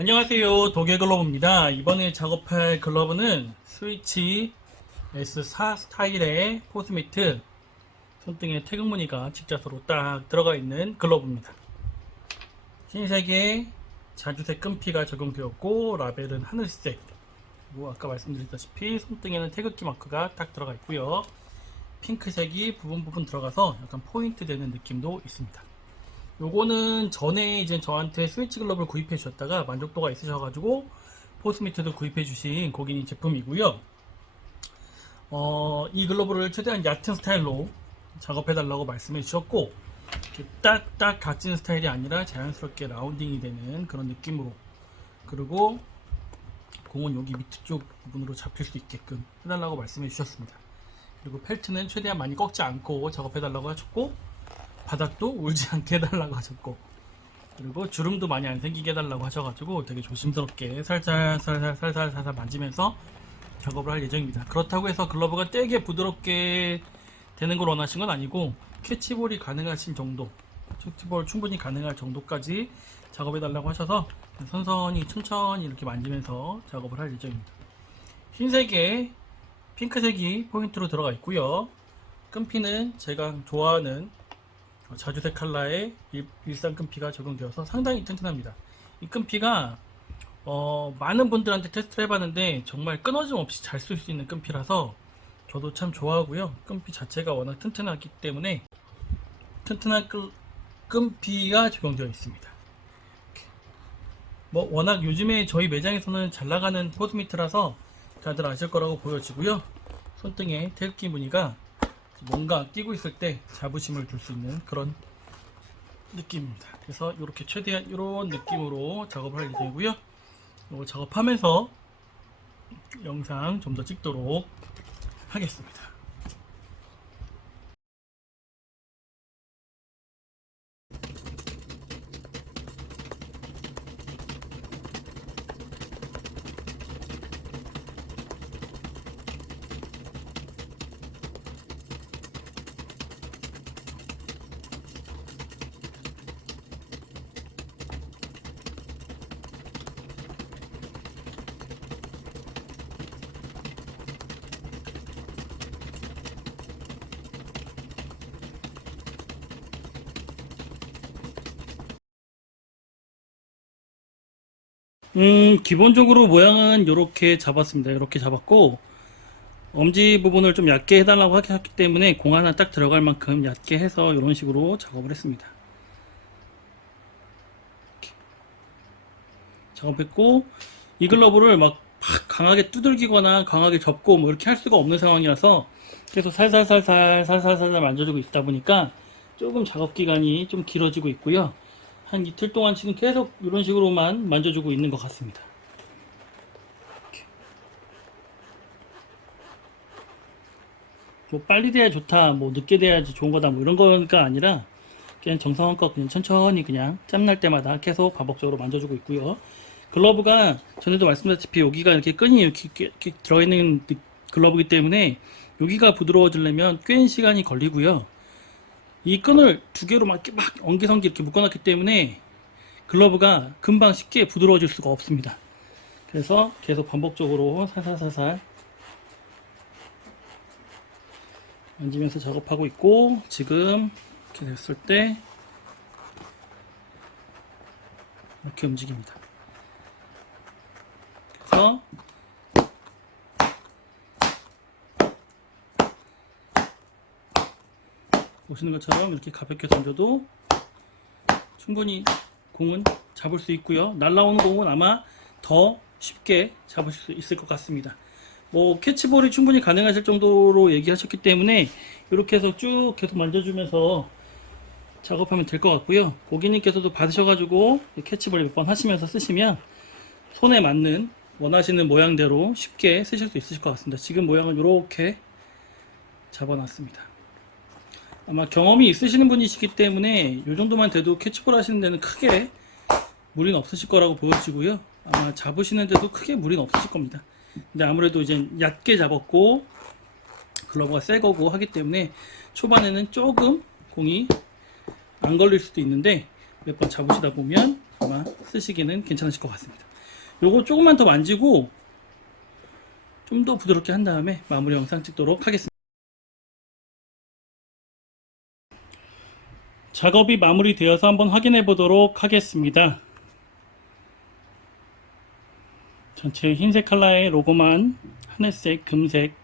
안녕하세요. 도개글러브입니다. 이번에 작업할 글러브는 스위치 S4 스타일의 포스미트 손등에 태극 무늬가 직자수로 딱 들어가 있는 글러브입니다. 흰색에 자주색 끈피가 적용되었고 라벨은 하늘색. 그리고 아까 말씀드렸다시피 손등에는 태극기 마크가 딱 들어가 있고요. 핑크색이 부분 부분 들어가서 약간 포인트 되는 느낌도 있습니다 요거는 전에 이제 저한테 스위치 글러브를 구입해 주셨다가 만족도가 있으셔가지고 포스미트도 구입해 주신 고객님 제품이고요. 어, 이 글러브를 최대한 얕은 스타일로 작업해 달라고 말씀해 주셨고 딱딱 각진 스타일이 아니라 자연스럽게 라운딩이 되는 그런 느낌으로 그리고 공은 여기 밑에 쪽 부분으로 잡힐 수 있게끔 해달라고 말씀해 주셨습니다. 그리고 펠트는 최대한 많이 꺾지 않고 작업해 달라고 하셨고 바닥도 울지 않게 해달라고 하셨고 그리고 주름도 많이 안 생기게 해달라고 하셔가지고 되게 조심스럽게 살살 살살 살살 살살 만지면서 작업을 할 예정입니다. 그렇다고 해서 글러브가 되게 부드럽게 되는 걸 원하신 건 아니고 캐치볼이 가능하신 정도 캐치볼 충분히 가능할 정도까지 작업해 달라고 하셔서 선선히 천천히 이렇게 만지면서 작업을 할 예정입니다. 흰색에 핑크색이 포인트로 들어가 있고요. 끈피는 제가 좋아하는 자주색 컬러의 일- 일상 끈피가 적용되어서 상당히 튼튼합니다. 이 끈피가 어, 많은 분들한테 테스트를 해봤는데 정말 끊어짐 없이 잘 쓸 수 있는 끈피라서 저도 참 좋아하고요. 끈피 자체가 워낙 튼튼하기 때문에 튼튼한 끈, 끈피가 적용되어 있습니다. 뭐 워낙 요즘에 저희 매장에서는 잘 나가는 포스미트라서 다들 아실 거라고 보여지고요. 손등에 태극기 무늬가 뭔가 끼고 있을 때 자부심을 줄 수 있는 그런 느낌입니다. 그래서 이렇게 최대한 이런 느낌으로 작업을 할 예정이고요. 이거 작업하면서 영상 좀 더 찍도록 하겠습니다. 음, 기본적으로 모양은 이렇게 잡았습니다. 이렇게 잡았고, 엄지 부분을 좀 얇게 해달라고 하기 했기 때문에 공 하나 딱 들어갈 만큼 얇게 해서 이런 식으로 작업을 했습니다. 이렇게. 작업했고, 이 글러브를 막, 막 강하게 두들기거나 강하게 접고 뭐 이렇게 할 수가 없는 상황이라서 계속 살살살살 살살살살 만져주고 있다 보니까 조금 작업 기간이 좀 길어지고 있고요. 한 이틀 동안 지금 계속 이런 식으로만 만져주고 있는 것 같습니다. 뭐 빨리 돼야 좋다, 뭐 늦게 돼야지 좋은 거다, 뭐 이런 거가 아니라 그냥 정성껏 그냥 천천히 그냥 짬날 때마다 계속 반복적으로 만져주고 있고요. 글러브가 전에도 말씀드렸다시피 여기가 이렇게 끈이 이렇게, 이렇게 들어있는 느- 글러브이기 때문에 여기가 부드러워지려면 꽤 시간이 걸리고요. 이 끈을 두 개로 막, 막 엉기성기 이렇게 묶어놨기 때문에 글러브가 금방 쉽게 부드러워질 수가 없습니다. 그래서 계속 반복적으로 살살살살 만지면서 작업하고 있고 지금 이렇게 됐을 때 이렇게 움직입니다. 그래서 보시는 것처럼 이렇게 가볍게 던져도 충분히 공은 잡을 수 있고요. 날라오는 공은 아마 더 쉽게 잡으실 수 있을 것 같습니다. 뭐 캐치볼이 충분히 가능하실 정도로 얘기하셨기 때문에 이렇게 해서 쭉 계속 만져주면서 작업하면 될 것 같고요. 고객님께서도 받으셔가지고 캐치볼 몇 번 하시면서 쓰시면 손에 맞는 원하시는 모양대로 쉽게 쓰실 수 있으실 것 같습니다. 지금 모양은 이렇게 잡아놨습니다. 아마 경험이 있으시는 분이시기 때문에 이 정도만 돼도 캐치볼 하시는 데는 크게 무리는 없으실 거라고 보여지고요. 아마 잡으시는데도 크게 무리는 없으실 겁니다. 근데 아무래도 이제 얕게 잡았고 글러브가 새 거고 하기 때문에 초반에는 조금 공이 안 걸릴 수도 있는데 몇 번 잡으시다 보면 아마 쓰시기는 괜찮으실 것 같습니다. 요거 조금만 더 만지고 좀 더 부드럽게 한 다음에 마무리 영상 찍도록 하겠습니다. 작업이 마무리되어서 한번 확인해 보도록 하겠습니다. 전체 흰색 컬러의 로고만 하늘색, 금색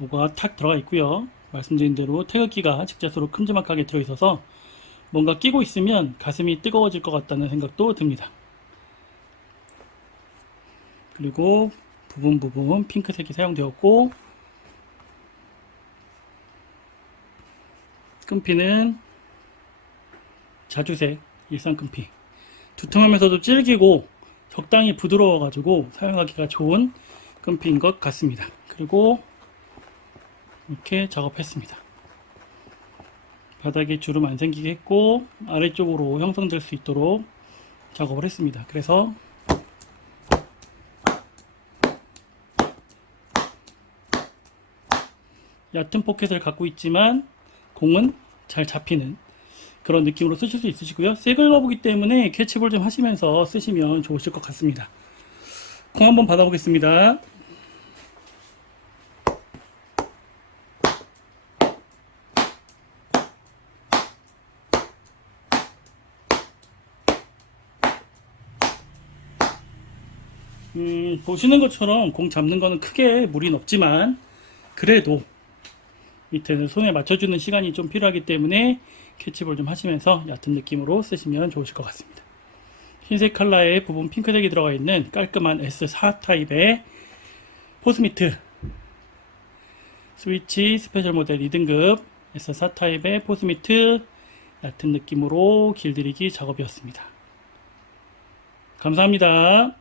로고가 탁 들어가 있고요. 말씀드린 대로 태극기가 직접으로 큼지막하게 들어있어서 뭔가 끼고 있으면 가슴이 뜨거워질 것 같다는 생각도 듭니다. 그리고 부분 부분 핑크색이 사용되었고 끈피는 자주색 일상 끈피 두툼하면서도 질기고 적당히 부드러워 가지고 사용하기가 좋은 끈피인 것 같습니다. 그리고 이렇게 작업했습니다. 바닥에 주름 안 생기게 했고 아래쪽으로 형성될 수 있도록 작업을 했습니다. 그래서 얕은 포켓을 갖고 있지만 공은 잘 잡히는 그런 느낌으로 쓰실 수 있으시고요. 새글러브기 때문에 캐치볼 좀 하시면서 쓰시면 좋으실 것 같습니다. 공 한번 받아보겠습니다. 음, 보시는 것처럼 공 잡는 거는 크게 무리는 없지만 그래도 밑에는 손에 맞춰주는 시간이 좀 필요하기 때문에 캐치볼 좀 하시면서 얕은 느낌으로 쓰시면 좋으실 것 같습니다. 흰색 컬러에 부분 핑크색이 들어가 있는 깔끔한 S4 타입의 포스미트 스위치 스페셜 모델 2등급 S4 타입의 포스미트 얕은 느낌으로 길들이기 작업이었습니다. 감사합니다.